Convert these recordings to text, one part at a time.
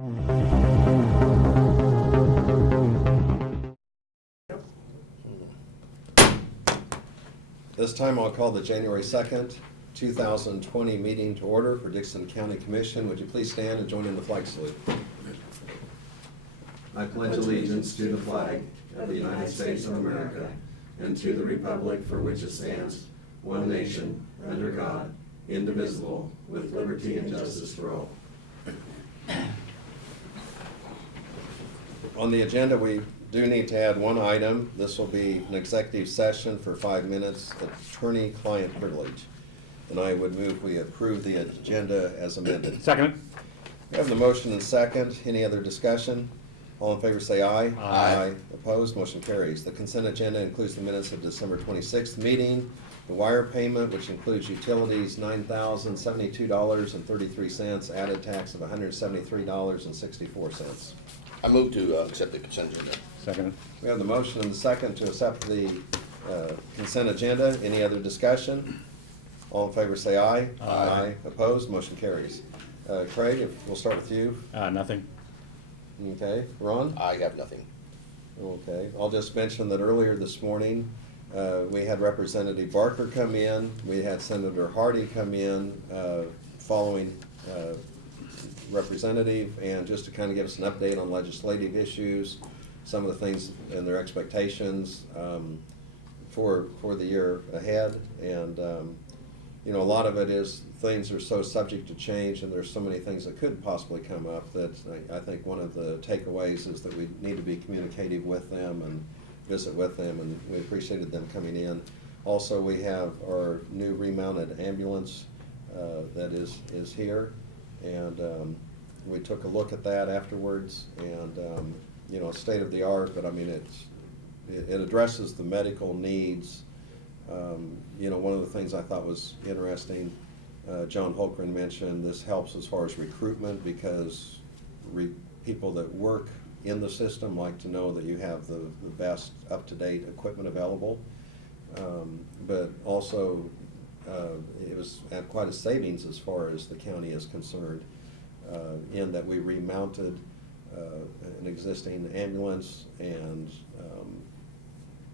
This time I'll call the January 2nd, 2020 meeting to order for Dixon County Commission. Would you please stand and join in the flag salute? I pledge allegiance to the flag of the United States of America and to the republic for which it stands, one nation, under God, indivisible, with liberty and justice for all. On the agenda, we do need to add one item. This will be an executive session for 5 minutes, attorney-client privilege. And I would move we approve the agenda as amended. Second. We have the motion and second. Any other discussion? All in favor say aye. Aye. Opposed, motion carries. The consent agenda includes the minutes of December 26th meeting, the wire payment, which includes utilities, $9,072.33, added tax of $173.64. I move to accept the consent agenda. Second. We have the motion and the second to accept the consent agenda. Any other discussion? All in favor say aye. Aye. Opposed, motion carries. Craig, we'll start with you. Nothing. Okay. Ron? I have nothing. Okay. I'll just mention that earlier this morning, we had Representative Barker come in. We had Senator Hardy come in following Representative, and just to kind of give us an update on legislative issues, some of the things and their expectations for the year ahead. And you know, a lot of it is things are so subject to change, and there's so many things that could possibly come up that I think one of the takeaways is that we need to be communicative with them and visit with them, and we appreciated them coming in. Also, we have our new remounted ambulance that is here, and we took a look at that afterwards, and you know, state of the art, but I mean it addresses the medical needs. You know, one of the things I thought was interesting, John Holgren mentioned, this helps as far as recruitment, because people that work in the system like to know that you have the best up-to-date equipment available. But also, it was at quite a savings as far as the county is concerned, in that we remounted an existing ambulance, and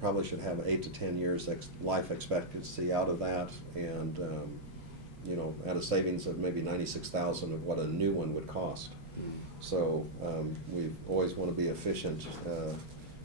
probably should have 8 to 10 years life expectancy out of that, and you know, at a savings of maybe $96,000 of what a new one would cost. So we always want to be efficient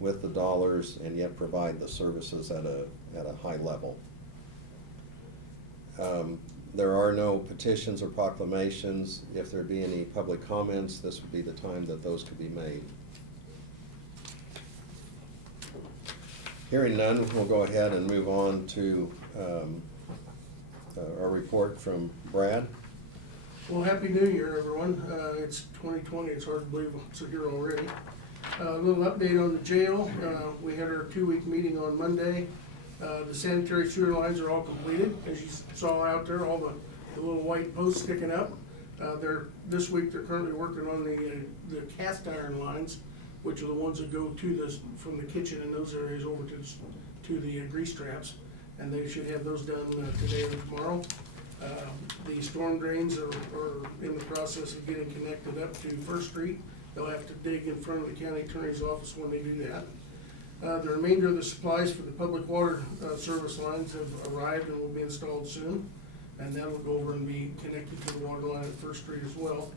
with the dollars and yet provide the services at a high level. There are no petitions or proclamations. If there be any public comments, this would be the time that those could be made. Hearing none, we'll go ahead and move on to our report from Brad. Well, Happy New Year, everyone. It's 2020. It's hard to believe it's here already. A little update on the jail. We had our 2-week meeting on Monday. The sanitary sewer lines are all completed. As you saw out there, all the little white posts sticking up. This week they're currently working on the cast iron lines, which are the ones that go from the kitchen in those areas over to the grease traps, and they should have those done today or tomorrow. The storm drains are in the process of getting connected up to First Street. They'll have to dig in front of the county attorney's office when they do that. The remainder of the supplies for the public water service lines have arrived and will be installed soon, and that'll go over and be connected to the water line at First Street as well.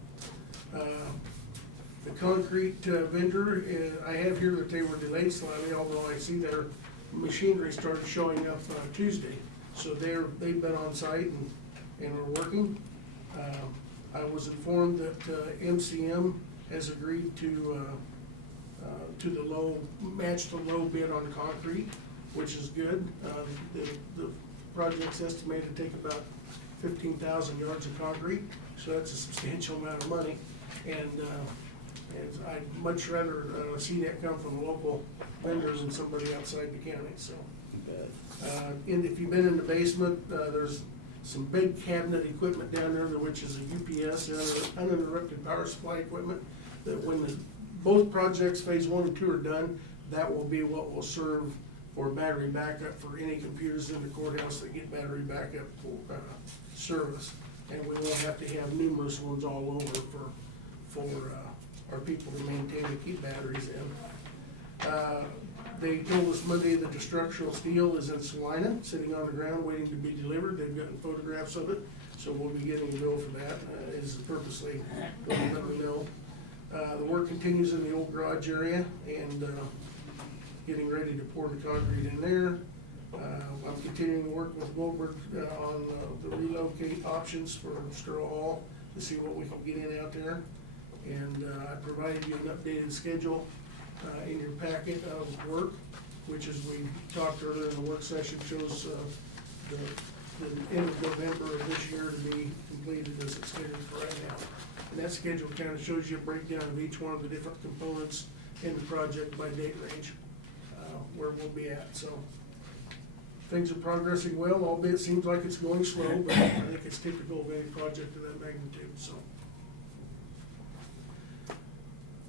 The concrete vendor, I have here that they were delayed slightly, although I see their machinery started showing up Tuesday. So they've been on site and are working. I was informed that MCM has agreed to match the low bid on concrete, which is good. The project's estimated to take about 15,000 yards of concrete, so that's a substantial amount of money. And I'd much rather see that come from local vendors than somebody outside the county. So, and if you've been in the basement, there's some big cabinet equipment down there, which is a UPS, uninterrupted power supply equipment, that when both projects, phase 1 and 2 are done, that will be what will serve for battery backup for any computers in the courthouse that get battery backup for service. And we won't have to have numerous ones all over for our people to maintain and keep batteries in. They told us Monday that the structural steel is in Salina, sitting on the ground, waiting to be delivered. They've gotten photographs of it, so we'll be getting a bill for that. It's purposely going to another mill. The work continues in the old garage area and getting ready to pour the concrete in there. I'm continuing to work with Goldberg on the relocate options for Sturl Hall to see what we can get in out there. And I provided you an updated schedule in your packet of work, which, as we talked earlier in the work session, shows the end of November of this year to be completed as it's scheduled for right now. And that schedule kind of shows you a breakdown of each one of the different components in the project by date range, where we'll be at. So things are progressing well, albeit it seems like it's going slow, but I think it's typical of any project of that magnitude, so.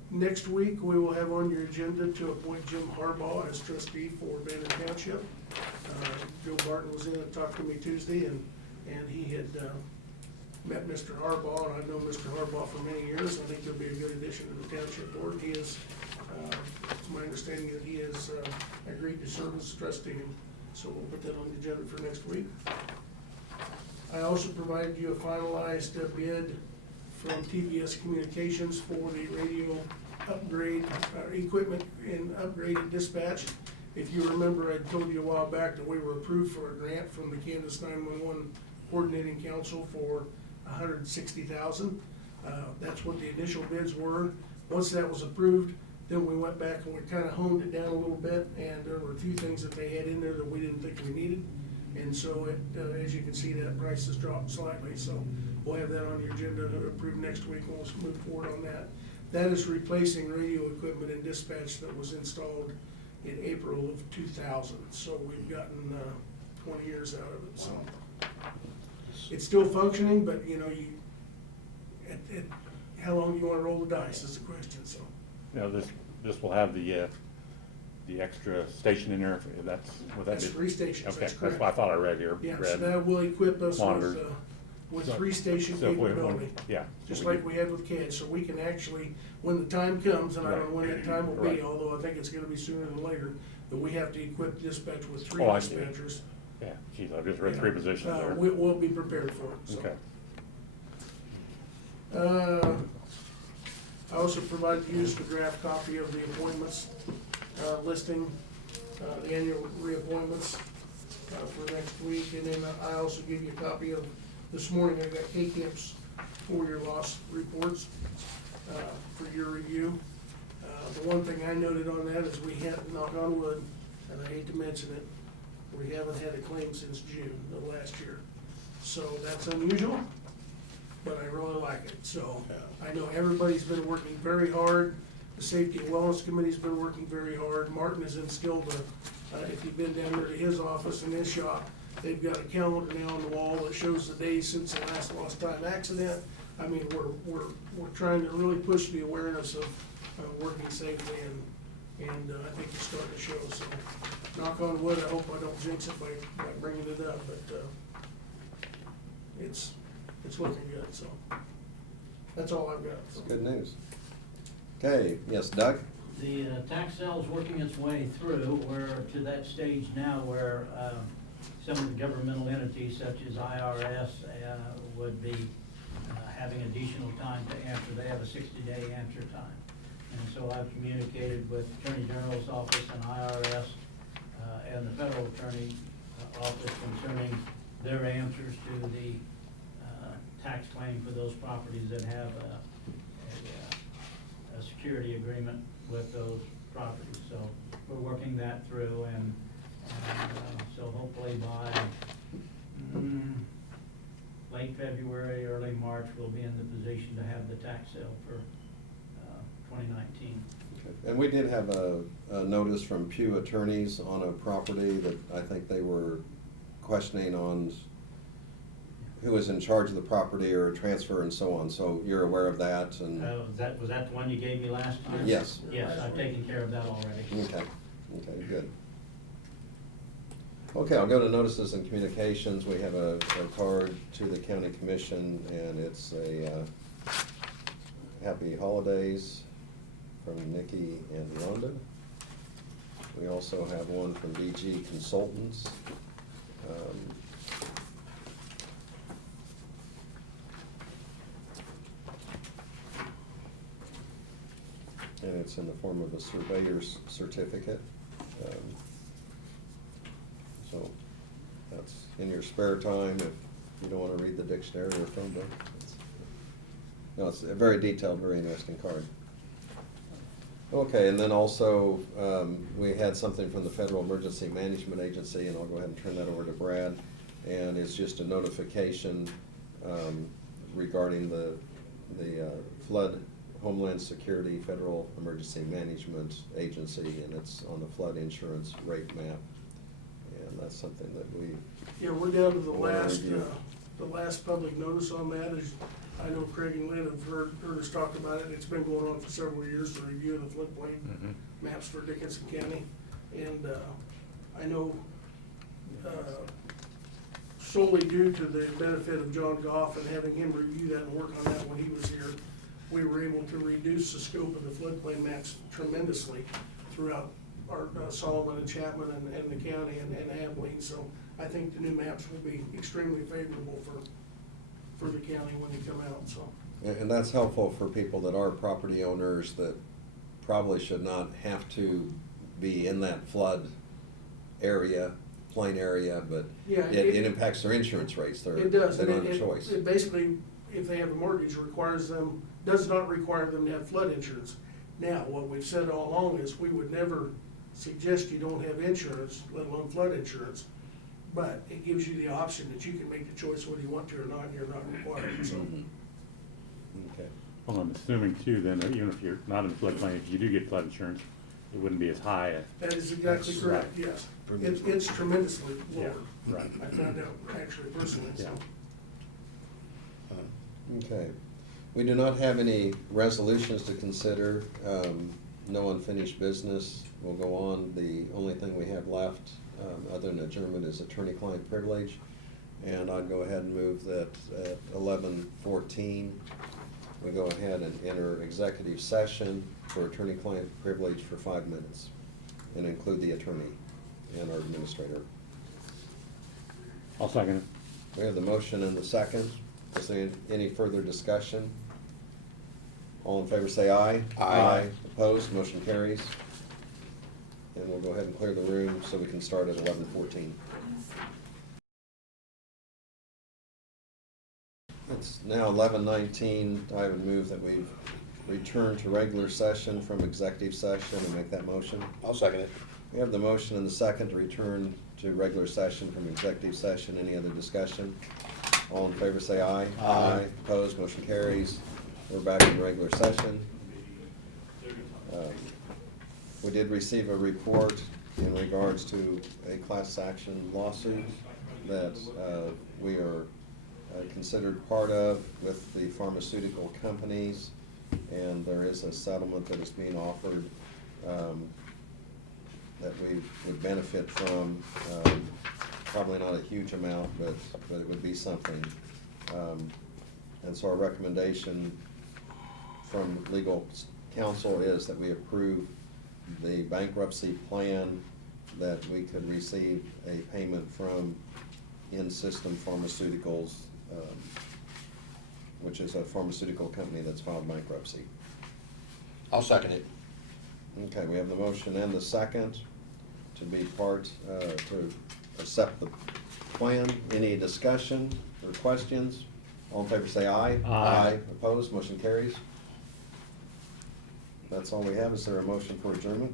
Next week, we will have on your agenda to appoint Jim Harbaugh as trustee for Banner Township. Joe Barton was in and talked to me Tuesday, and he had met Mr. Harbaugh, and I've known Mr. Harbaugh for many years. I think he'll be a good addition to the township board. He is, it's my understanding that he has agreed to serve as trustee, and so we'll put that on the agenda for next week. I also provided you a finalized bid from TBS Communications for the radio upgrade, equipment and upgraded dispatch. If you remember, I told you a while back that we were approved for a grant from the Kansas 911 Coordinating Council for $160,000. That's what the initial bids were. Once that was approved, then we went back and we kind of honed it down a little bit, and there were a few things that they had in there that we didn't think we needed. And so it, as you can see, that price has dropped slightly. So we'll have that on your agenda to approve next week, and we'll move forward on that. That is replacing radio equipment and dispatch that was installed in April of 2000. So we've gotten 20 years out of it. So it's still functioning, but you know, how long do you want to roll the dice is the question. So. Now, this will have the extra station in there, that's, what that That's is? 3 stations, Okay, that's that's correct. what I thought I read here. Yeah, so read that will equip us monitors. with So- 3 station so if we- capability. Yeah. Just like we had with CAD, so we can actually, when the time comes, and I don't know when that time will be, Right. although I think it's gonna be sooner than later, that we have to equip dispatch with 3 Oh, I see. dispatchers. Yeah, geez, I just read 3 positions there. We'll be prepared for it, so. Okay. I also provided you a draft copy of the appointments, listing, the annual reappointments, for next week. And then I also gave you a copy of, this morning, I got K-Camp's 4-year loss reports, for your review. The one thing I noted on that is we had, knock on wood, and I hate to mention it, we haven't had a claim since June of last year. So that's unusual, but I really like it. So I know everybody's been working very hard. The Safety and Wellness Committee's been working very hard. Martin has instilled if you've been down there to his office and his shop, they've got a calendar now on the wall that shows the days since the last lost time accident. I mean, we're trying to really push the awareness of working safely, and I think it's starting to show. So knock on wood, I hope I don't jinx it by bringing it up, but it's looking good, so that's all I've got. So. Good news. Okay, yes, Doug? The tax sale is working its way through. We're to that stage now where some of the governmental entities such as IRS would be having additional time to answer. They have a 60-day answer time. And so I've communicated with Attorney General's office and IRS and the federal attorney office concerning their answers to the tax claim for those properties that have a security agreement with those properties. So we're working that through, and so hopefully by late February, early March, we'll be in the position to have the tax sale for 2019. And we did have a notice from Pew Attorneys on a property that I think they were questioning on who was in charge of the property or transfer and so on. So you're aware of that and? Was that the one you gave me last time? Yes. Yes, I've taken care of that already. Okay, good. Okay, I'll go to notices and communications. We have a card to the county commission, and it's a happy holidays from Nikki and Rhonda. We also have one from DG Consultants. And it's in the form of a surveyor's certificate. So that's in your spare time if you don't want to read the dictionary or phone book. No, it's a very detailed, very interesting card. Okay, and then also, we had something from the Federal Emergency Management Agency, and I'll go ahead and turn that over to Brad. And it's just a notification regarding the Flood Homeland Security Federal Emergency Management Agency, and it's on the flood insurance rate map. And that's something that we, Yeah, we're down to the Wanna last, review. the last public notice on that. As I know Craig and Lynn have heard us talk about it. It's been going on for several years, the review of the floodplain maps for Dickinson County. And I know solely due to the benefit of John Goff and having him review that and work on that when he was here, we were able to reduce the scope of the floodplain maps tremendously throughout our Solomon and Chapman and the county and Abilene. So I think the new maps will be extremely favorable for the county when they come out, so. and that's helpful for people that are property owners that probably should not have to be in that flood area, plain area, but Yeah, it impacts their insurance rates. It does. They don't and have a choice. It basically, if they have a mortgage, does not require them to have flood insurance. Now, what we've said all along is we would never suggest you don't have insurance, let alone flood insurance. But it gives you the option that you can make the choice whether you want to or not, and you're not required, so. Okay. Well, I'm assuming too, then, that even if you're not in floodplain, if you do get flood insurance, it wouldn't be as high. That is exactly That's correct, right. yes. It's tremendously Yeah, lower. right. I found out actually personally, so. Yeah. Okay. We do not have any resolutions to consider. No unfinished business will go on. The only thing we have left, other than adjournment, is attorney-client privilege. And I'd go ahead and move that at 11:14, we go ahead and enter executive session for attorney-client privilege for 5 minutes, and include the attorney and our administrator. I'll second it. We have the motion and the second. Is there any further discussion? All in favor say aye. Aye. Opposed, motion carries. And we'll go ahead and clear the room so we can start at 11:14. It's now 11:19. I would move that we return to regular session from executive session and make that motion. I'll second it. We have the motion and the second to return to regular session from executive session. Any other discussion? All in favor say aye. Aye. Opposed, motion carries. We're back in regular session. We did receive a report in regards to a class action lawsuit that we are considered part of with the pharmaceutical companies, and there is a settlement that is being offered that we would benefit from. Probably not a huge amount, but it would be something. And so our recommendation from legal counsel is that we approve the bankruptcy plan, that we could receive a payment from In-System Pharmaceuticals, which is a pharmaceutical company that's filed bankruptcy. I'll second it. Okay, we have the motion and the second to be part, to accept the plan. Any discussion or questions? All in favor say aye. Aye. Opposed, motion carries. That's all we have. Is there a motion for adjournment?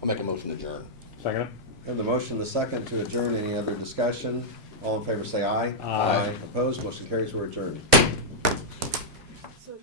I'll make a motion to adjourn. Second it? We have the motion, the second to adjourn. Any other discussion? All in favor say aye. Aye. Opposed, motion carries. We're adjourned.